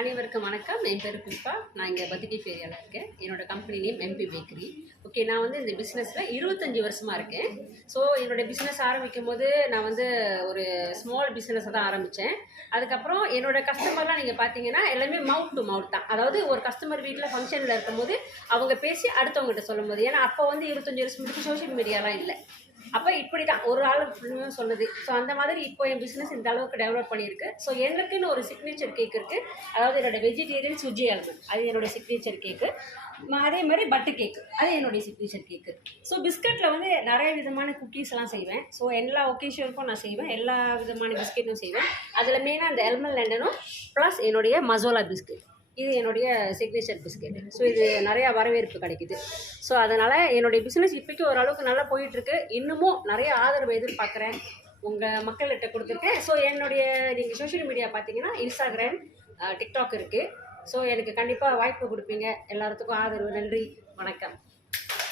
அனைவருக்கும் வணக்கம். என் பேர் புஷ்பா. நான் இங்கே பத்திகேஃப் ஏரியாவில் இருக்கேன். என்னோட company name MP bakery. Okay, நான் வந்து இந்த பிஸ்னஸில் 25 வருஷமாக இருக்கேன். ஸோ என்னோடய பிஸ்னஸ் ஆரம்பிக்கும் போது நான் வந்து ஒரு ஸ்மால் பிஸ்னஸை தான் ஆரம்பித்தேன். அதுக்கப்புறம் என்னோடய கஸ்டமர்லாம் நீங்கள் பார்த்தீங்கன்னா எல்லாமே மவுத் டு மவுத் தான். அதாவது ஒரு கஸ்டமர் வீட்டில் ஃபங்க்ஷனில் இருக்கும்போது அவங்க பேசி அடுத்தவங்ககிட்ட சொல்லும் போது, ஏன்னா அப்போ வந்து 25 வருஷம் முன்னாடி சோஷியல் மீடியாலாம் இல்லை. அப்போ இப்படி தான் ஒரு ஆள் சொன்னது. ஸோ அந்த மாதிரி இப்போ என் பிஸ்னஸ் இந்த அளவுக்கு டெவலப் பண்ணியிருக்கு. ஸோ எனக்குன்னு ஒரு சிக்னேச்சர் கேக் இருக்குது. அதாவது என்னோடய வெஜிடேரியன் சுஜி ஆல்மண்ட், அது என்னோடய சிக்னேச்சர் கேக்கு. அதே மாதிரி பட்டர் கேக்கு, அது என்னுடைய சிக்னேச்சர் கேக்கு. ஸோ பிஸ்கட்டில் வந்து நிறைய விதமான குக்கீஸ்லாம் செய்வேன். ஸோ எல்லா ஒகேஷனுக்கும் நான் செய்வேன், எல்லா விதமான பிஸ்கெட்டும் செய்வேன். அதில் மெயினாக அந்த எல்மண்ட் லண்டனும் ப்ளஸ் என்னுடைய மசோலா பிஸ்கெட், இது என்னுடைய சிக்னேச்சர் பிஸ்கெட். ஸோ இது நிறையா வரவேற்பு கிடைக்குது. ஸோ அதனால் என்னுடைய பிஸ்னஸ் இப்போக்கி ஓரளவுக்கு நல்லா போயிட்டுருக்கு. இன்னமும் நிறைய ஆதரவு எதிர்பார்க்குறேன், உங்கள் மக்கள்கிட்ட கொடுத்துருக்கேன். ஸோ என்னுடைய நீங்கள் சோஷியல் மீடியா பார்த்தீங்கன்னா இன்ஸ்டாகிராம், டிக்டாக் இருக்குது. ஸோ எனக்கு கண்டிப்பாக வாய்ப்பு கொடுப்பீங்க. எல்லாத்துக்கும் ஆதரவு. நன்றி, வணக்கம்.